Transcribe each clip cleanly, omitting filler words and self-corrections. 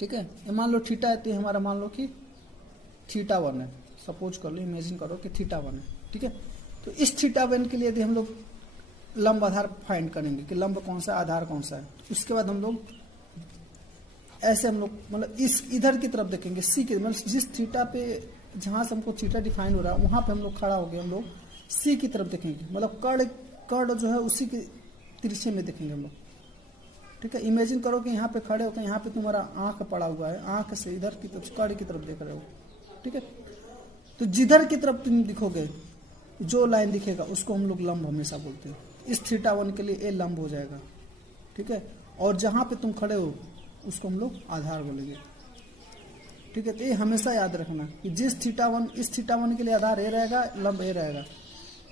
ठीक है। ये मान लो थीटा है, तो हमारा मान लो कि थीटा 1 है, सपोज कर लो, इमेजिन करो कि थीटा 1 है। ठीक है, तो इस थीटा 1 के लिए यदि हम लोग लंब आधार फाइंड करेंगे कि लंब कौन सा है, आधार कौन सा है, उसके बाद हम लोग ऐसे हम लोग मतलब इस इधर की तरफ देखेंगे, सी के मतलब जिस थीटा पे जहां से हमको थीटा डिफाइन हो रहा है वहां पे हम लोग खड़ा हो गए, हम लोग सी की तरफ देखेंगे, मतलब कर्ण जो है उसी के तिरछे में देखेंगे हम लोग। ठीक है, इमेजिन करो कि यहाँ पे खड़े होकर यहाँ पे तुम्हारा आंख पड़ा हुआ है, आंख से इधर की तरफ कर्ण की तरफ देख रहे हो। ठीक है, तो जिधर की तरफ तुम दिखोगे जो लाइन दिखेगा उसको हम लोग लंब हमेशा बोलते हैं। इस थीटा 1 के लिए ए लंब हो जाएगा। ठीक है, और जहां पे तुम खड़े हो उसको हम लोग आधार बोलेंगे। ठीक है, तो ये हमेशा याद रखना कि जिस थीटा 1 इस थीटा 1 के लिए आधार ए रहेगा, लंब ए रहेगा,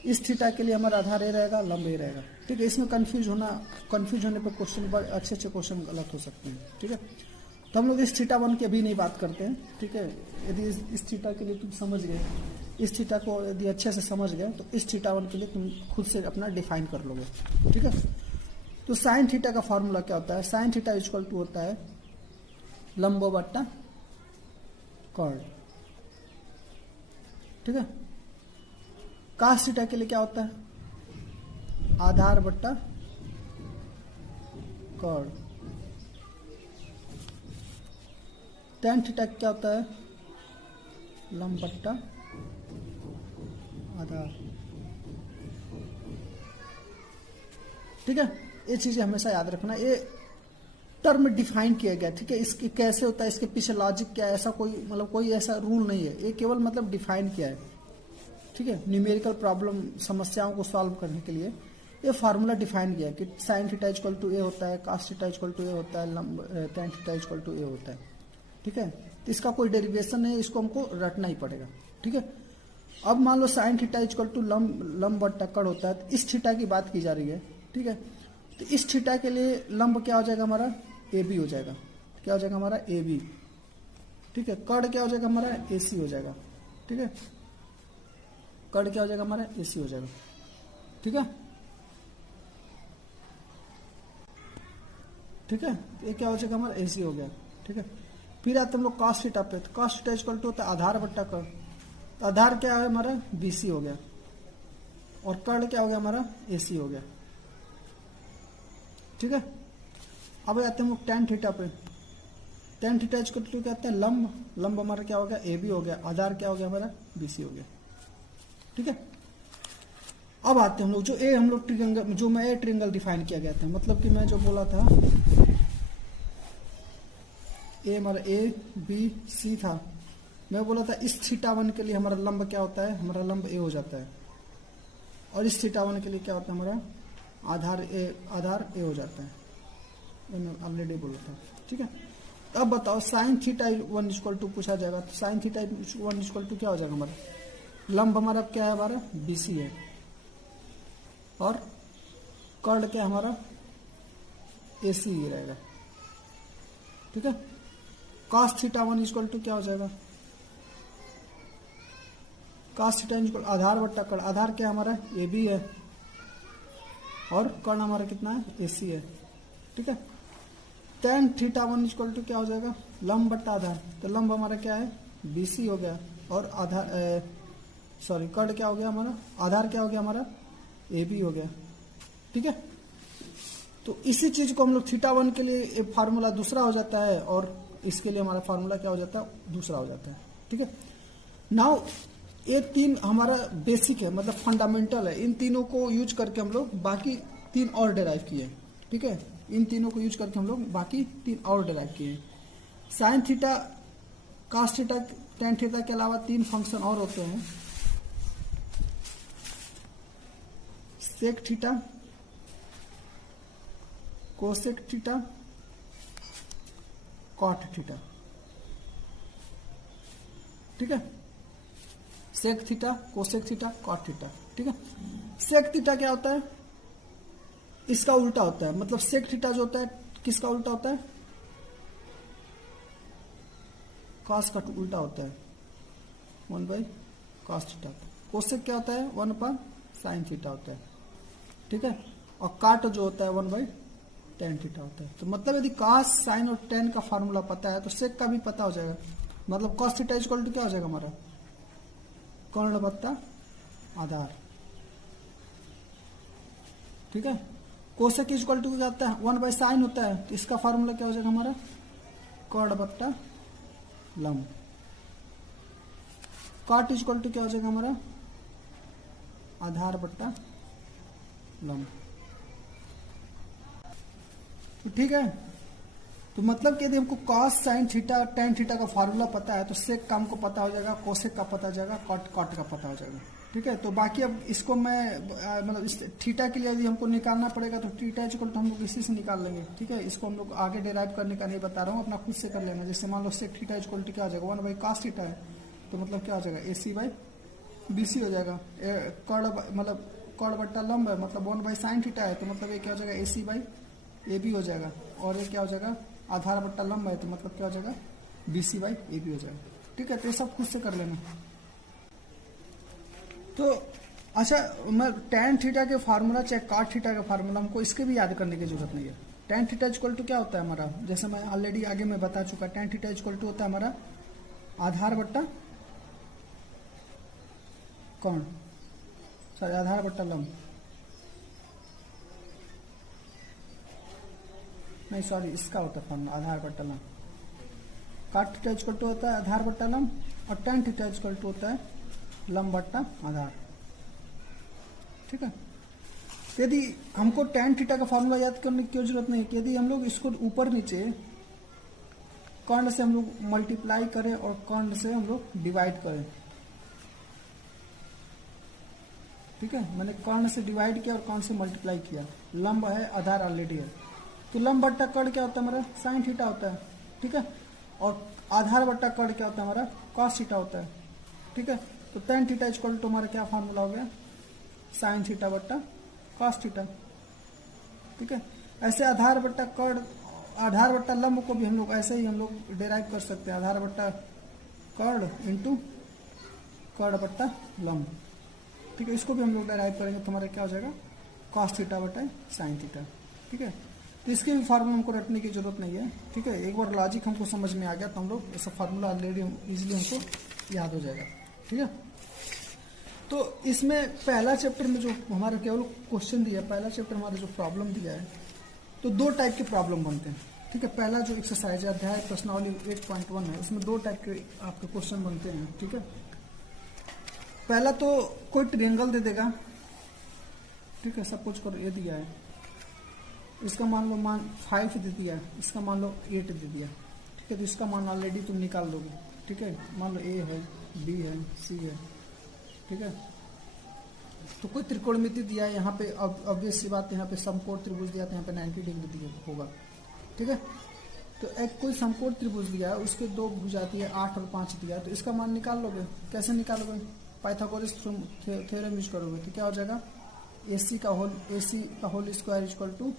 इस थीटा के लिए हमारा आधार ए रहेगा, लंब ए रहेगा। ठीक है, इसमें कंफ्यूज होने पर क्वेश्चन पर अच्छे क्वेश्चन गलत हो सकते हैं। ठीक है, तो हम लोग इस थीटा 1 की अभी नहीं बात करते हैं। ठीक है, यदि इस थीटा के लिए तुम समझ गए, इस थीटा को यदि अच्छे से समझ गए तो इस थीटा 1 के लिए तुम खुद से अपना डिफाइन कर लोगे। ठीक है, तो साइन थीटा का फॉर्मूला क्या होता है? साइन थीटा इक्वल टू होता है लंब बट्टा कर्ण। ठीक है, कास थीटा के लिए क्या होता है? आधार बट्टा कर्ण। टैन थीटा क्या होता है? लंब बट्टा आधार। ठीक है, ये चीजें हमेशा याद रखना, ये टर्म डिफाइन किया गया। ठीक है, इसके कैसे होता है, इसके पीछे लॉजिक क्या है, ऐसा कोई मतलब कोई ऐसा रूल नहीं है, ये केवल मतलब डिफाइन किया है। ठीक है, न्यूमेरिकल प्रॉब्लम समस्याओं को सॉल्व करने के लिए ये फार्मूला डिफाइन किया है कि साइन थीटा इक्वल टू ए होता है, कास थीटा इक्वल टू ए होता है, लंब टैन थीटा इक्वल टू ए होता है। ठीक है, तो इसका कोई डेरिवेशन नहीं है, इसको हमको रटना ही पड़ेगा। ठीक है, अब मान लो साइन थीटा इक्वल टू लंब बट्टा कर्ण होता है, तो इस थीटा की बात की जा रही है। ठीक है, तो इस थीटा के लिए लंब क्या हो जाएगा हमारा? ए बी हो जाएगा। क्या हो जाएगा हमारा? A B. ठीक है, कर्ण क्या हो जाएगा हमारा? ए सी हो जाएगा। ठीक है, कर्ण क्या हो जाएगा हमारा? ए सी हो जाएगा। ठीक है, ठीक है, ये क्या हो जाएगा हमारा? ए सी हो गया। ठीक है, फिर आते हम लोग कॉस थीटा पे, तो कॉस थीटा इक्वल टू होता है आधार बट्टा कर्ण। तो आधार क्या है हमारा? बी सी हो गया, और कर्ण क्या हो गया हमारा? ए सी हो गया। ठीक है, अब आते हैं हम लोग टैन थीटा पे। टैन थीटा इक्वल टू क्या होता है? लंब हमारा क्या हो गया? ए बी हो गया, आधार क्या हो गया हमारा? बी सी हो गया। ठीक है, अब आते हैं हम लोग जो ए हम लोग ट्रिंगल, जो मैं ए ट्रिंगल डिफाइन किया गया था, मतलब कि मैं जो बोला था ए हमारा ए बी सी था, मैं बोला था इस थीटा 1 के लिए हमारा लंब क्या होता है? हमारा लंब ए हो जाता है, और इस थीटा 1 के लिए क्या होता है हमारा? आधार ए हो जाता है, मैंने ऑलरेडी बोला था। ठीक है, तो अब बताओ साइन थीटा 1 इक्वल टू पूछा जाएगा, तो साइन थीटा 1 इक्वल टू क्या हो जाएगा हमारा? लंब हमारा क्या है? हमारा बी सी है, और कर्ण क्या है हमारा? ए सी ही रहेगा। ठीक है, cos थीटा 1 इक्वल टू क्या हो जाएगा? cos थीटा इक्वल आधार बट्टा कर्ण। आधार क्या हमारा? ए बी है, और कर्ण हमारा कितना है? ए सी है। ठीक है, tan थीटा 1 इक्वल टू क्या हो जाएगा? लंब बट्टा आधार। तो लंब हमारा क्या है? बी सी हो गया, और आधार कर्ण क्या हो गया हमारा? आधार क्या हो गया हमारा? ए बी हो गया। ठीक है, तो इसी चीज को हम लोग थीटा 1 के लिए फार्मूला दूसरा हो जाता है, और इसके लिए हमारा फार्मूला क्या हो जाता है? दूसरा हो जाता है। ठीक है, नाउ ये तीन हमारा बेसिक है, मतलब फंडामेंटल है, इन तीनों को यूज करके हम लोग बाकी 3 और डिराइव किए। ठीक है, इन तीनों को यूज करके हम लोग बाकी 3 और डिराइव किए। Sine theta, cos theta, tan theta के अलावा 3 फंक्शन और होते हैं, sec theta, cosec theta, cot theta. ठीक है, sec theta, cosec theta, cot theta. ठीक है, सेक थीटा क्या होता है? इसका उल्टा होता है, मतलब सेक थीटा जो होता है किसका उल्टा होता है? कॉस का उल्टा होता है, 1/cos थीटा। कोसेक क्या होता है? 1/sin थीटा होता है। ठीक है, और काट जो होता है 1/tan टेन थीटा होता है। तो मतलब यदि कॉस साइन और टेन का फार्मूला पता है तो सेक का भी पता हो जाएगा। मतलब कॉस थीटा इक्वल टू क्या हो जाएगा हमारा, कर्ण बट्टा आधार, ठीक है। कोसेक इक्वल टू क्या होता है, 1/sin होता है, तो इसका फार्मूला क्या हो जाएगा हमारा, कर्ण बट्टा लंब। कॉट इक्वल टू क्या हो जाएगा हमारा, आधार बट्टा लंब। तो ठीक है, तो मतलब कि यदि हमको cos sine theta tan theta का फार्मूला पता है तो सेक का हमको पता हो जाएगा, कोसेक का पता हो जाएगा, कॉट का पता हो जाएगा, ठीक है। तो बाकी अब इसको मैं मतलब इस थीटा के लिए यदि हमको निकालना पड़ेगा तो थीटा इक्वल तो हम लोग इसी से निकाल लेंगे, ठीक है। इसको हम लोग आगे डिराइव करने का नहीं बता रहा हूँ, अपना खुद से कर लेना। जैसे मान लो सेक थीटा इक्वल टू क्या हो जाएगा, 1/cos थीटा है, तो मतलब क्या हो जाएगा, AC/BC हो जाएगा। कर्ण बट्टा लंब है, मतलब 1/sin थीटा है, तो मतलब ये क्या हो जाएगा, AC/AB हो जाएगा। और ये क्या हो जाएगा, आधार बट्टा लंब है, तो मतलब क्या हो जाएगा, BC/AB हो जाएगा, ठीक है। तो ये सब खुद से कर लेना। तो अच्छा, मैं tan थीटा के फार्मूला चाहे cot थीटा का फार्मूला हमको इसके भी याद करने की जरूरत नहीं है। tan थीटा इक्वल टू क्या होता है हमारा, जैसे मैं ऑलरेडी आगे में बता चुका, tan थीटा इक्वल टू होता है हमारा आधार बट्टा कौन, सॉरी आधार बट्टा लंब, नहीं सॉरी इसका होता है फॉर्मूला आधार बट्टा लंब। cot थीटा इक्वल टू होता है आधार बट्टा लंब, और tan थीटा इक्वल टू होता है लंब बट्टा आधार, ठीक है। यदि हमको tan थीटा का फार्मूला याद करने की जरूरत नहीं है, यदि हम लोग इसको ऊपर नीचे कर्ण से हम लोग मल्टीप्लाई करें और कर्ण से हम लोग डिवाइड करें, ठीक है। मैंने कर्ण से डिवाइड किया और कर्ण से मल्टीप्लाई किया, लंब है आधार ऑलरेडी है, तो लंब बट्टा कर्ण क्या होता है हमारा, साइन थीटा होता है, ठीक है। और आधार बट्टा कर्ण क्या होता है हमारा, कॉस थीटा होता है, ठीक है। तो tan थीटा इक्वल टू हमारा क्या फार्मूला हो गया, साइन थीटा बट्टा कॉस थीटा, ठीक है। ऐसे आधार बट्टा कर्ण, आधार बट्टा लंब को भी हम लोग ऐसे ही हम लोग डिराइव कर सकते हैं, आधार बट्टा कर्ण इंटू कर्ण बट्टा लंब, ठीक है। इसको भी हम लोग डिराइव करेंगे तो हमारा क्या हो जाएगा, कॉस थीटा बट्टा साइन थीटा, ठीक है। तो इसके भी फार्मूला हमको रटने की जरूरत नहीं है, ठीक है। एक बार लॉजिक हमको समझ में आ गया तो हम लोग ऐसा फार्मूला ऑलरेडी इजिली हमको याद हो जाएगा, ठीक है। तो इसमें पहला चैप्टर में जो हमारा केवल क्वेश्चन दिया है, पहला चैप्टर हमारा जो प्रॉब्लम दिया है, तो दो टाइप के प्रॉब्लम बनते हैं, ठीक है। पहला जो एक्सरसाइज है अध्याय प्रश्नावली 8.1 है, उसमें दो टाइप के आपके क्वेश्चन बनते हैं, ठीक है। पहला तो कोई ट्रायंगल दे देगा, ठीक है। सपोज करो ये दिया है, इसका मान लो मान 5 दे दिया, इसका मान लो 8 दे दिया, ठीक है। तो इसका मान ऑलरेडी तुम निकाल दोगे, ठीक है। मान लो A है, B है, C है, ठीक है। तो कोई त्रिकोणमिति दिया है यहाँ पे, अब ऑब्वियस सी बात, यहाँ पे समकोण त्रिभुज दिया, तो यहाँ पे 90 डिग्री दिया होगा, ठीक है। तो एक कोई समकोण त्रिभुज दिया है, उसके दो भुजा दी है, 8 और 5 दिया है, तो इसका मान निकाल लोगे। कैसे निकालोगे, पाइथागोरस थ्योरम यूज करोगे, तो क्या हो जाएगा, AC का होल स्क्वायर इक्वल टू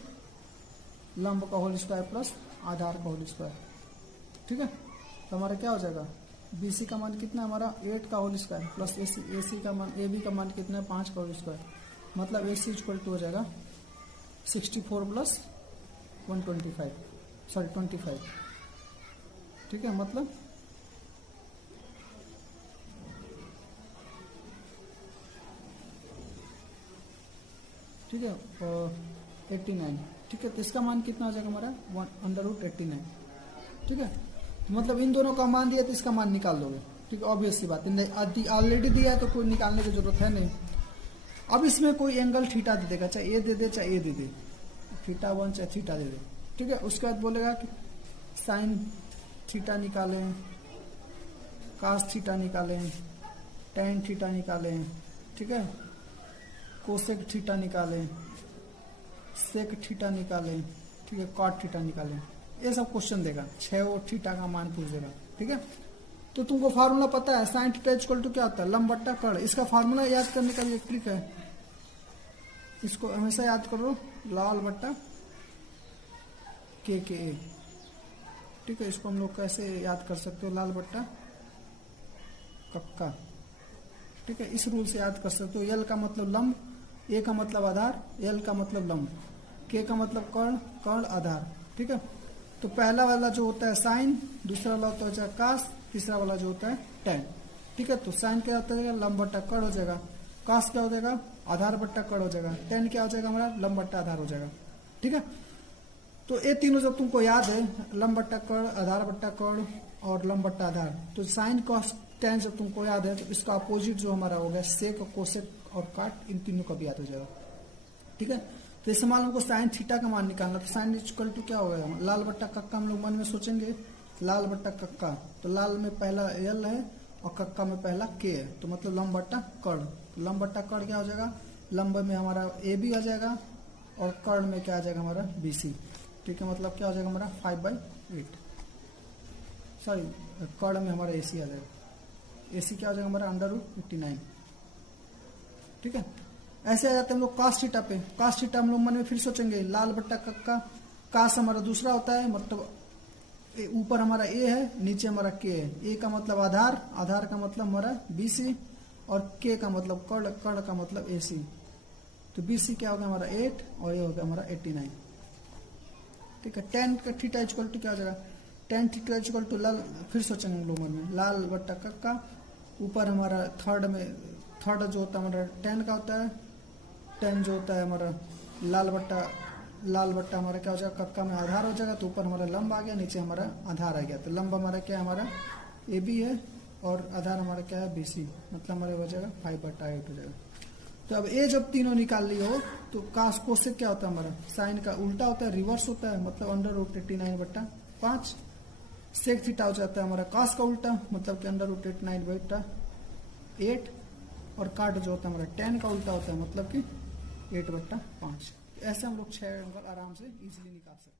लंब का होल स्क्वायर प्लस आधार का होल स्क्वायर, ठीक है। तो हमारा क्या हो जाएगा, BC का मान कितना है हमारा, 8 का होल स्क्वायर प्लस AC का मान, AB का मान कितना है, 5 का होल स्क्वायर, मतलब AC इक्वल टू हो जाएगा 64 प्लस 125, सॉरी 25, ठीक है। मतलब ठीक है, 89, ठीक है। तो इसका मान कितना हो जाएगा हमारा, √89, ठीक है। मतलब इन दोनों का मान दिया तो इसका मान निकाल दोगे, ठीक है। ऑब्वियस सी बात है, ऑलरेडी दिया है तो कोई निकालने की जरूरत है नहीं। अब इसमें कोई एंगल थीटा दे देगा, चाहे ए दे दे चाहे ए दे दे, θ1 चाहे थीटा दे दे, ठीक है। उसके बाद बोलेगा कि साइन थीटा निकालें, कास थीटा निकालें, tan थीटा निकालें, ठीक है, कोसेक थीटा निकालें, सेक थीटा निकालें, ठीक है, कॉट थीटा निकालें, ये सब क्वेश्चन देगा, 6 और थीटा का मान पूछ देगा, ठीक है। तो तुमको फार्मूला पता है, साइन थीटा इक्वल टू क्या होता है, लंब बट्टा कर्ण। इसका फार्मूला याद करने का भी एक ट्रिक है, इसको हमेशा याद करो, लाल बट्टा के ए, ठीक है। इसको हम लोग कैसे याद कर सकते हो, लाल बट्टा कक्का, ठीक है। इस रूल से याद कर सकते हो, एल का मतलब लंब, ए का मतलब आधार, एल का मतलब लंब। के का मतलब कर्ण, कर्ण आधार, ठीक है। तो पहला वाला जो होता है साइन, दूसरा वाला होता है कास, तीसरा वाला जो होता है टेन, ठीक है। तो साइन क्या होता है, लंब बट्टा कर्ण हो जाएगा, कास क्या हो जाएगा, आधार बट्टा कर्ण हो जाएगा, टेन क्या हो जाएगा हमारा, लंब बट्टा आधार हो जाएगा, ठीक है। तो ये तीनों जब तुमको याद है, लंब बट्टा कर्ण, आधार बट्टा कर्ण और लंब बट्टा आधार, तो साइन कॉस टेन जब तुमको याद है, तो इसका अपोजिट जो हमारा हो गया सेक, कोसेक और काट, इन तीनों का भी याद हो जाएगा, ठीक है। तो इस मान हमको साइन थीटा का मान निकालना, तो साइन इक्वल टू क्या होगा, लाल बट्टा कक्का हम लोग मन में सोचेंगे, लाल बट्टा कक्का, तो लाल में पहला एल है और कक्का में पहला के है, तो मतलब लंब बट्टा कर्ण, तो लंब बट्टा कर्ण क्या हो जाएगा, लंब में हमारा ए बी आ जाएगा और कर्ण में क्या आ जाएगा हमारा बी सी, ठीक है। मतलब क्या हो जाएगा हमारा 5/8, सॉरी कर्ण में हमारा ए सी आ जाएगा, ए सी क्या हो जाएगा हमारा √89, ठीक है। ऐसे आ जाते हैं हम लोग कास थीटा पे, कास थीटा हम लोग मन में फिर सोचेंगे, लाल बट्टा कक्का, कास हमारा दूसरा होता है, मतलब ऊपर हमारा ए है, नीचे हमारा के है, ए का मतलब आधार, आधार का मतलब हमारा बीसी और के का मतलब कर्ण, कर्ण का मतलब एसी, तो बीसी क्या हो गया हमारा 8 और ये हो गया हमारा 89, ठीक है। टेन का थीटा इक्वल टू क्या हो जाएगा, टेन थीटा इक्वल टू लाल, फिर सोचेंगे हम लोग मन में, लाल बट्टा कक्का, ऊपर हमारा थर्ड में, थर्ड जो होता है हमारा टेन का होता है, टेन जो होता है हमारा लाल बट्टा हमारा क्या हो जाएगा, कक्का में आधार हो जाएगा, तो ऊपर हमारा लंब आ गया, नीचे हमारा आधार आ गया, तो लंब हमारा क्या है, हमारा ए बी है और आधार हमारा क्या है बी सी, मतलब हमारे हो जाएगा 5/8 हो जाएगा। तो अब ए जब तीनों निकाल लिए हो, तो कास कोसेक क्या होता है हमारा, साइन का उल्टा होता है, रिवर्स होता है, मतलब √89/5, सेक थीटा हो जाता है हमारा कास का उल्टा, मतलब कि √89/8, और काट जो होता है हमारा टेन का उल्टा होता है, मतलब कि 8/5। ऐसे हम लोग 6 अंक आराम से इजीली निकाल सकते हैं।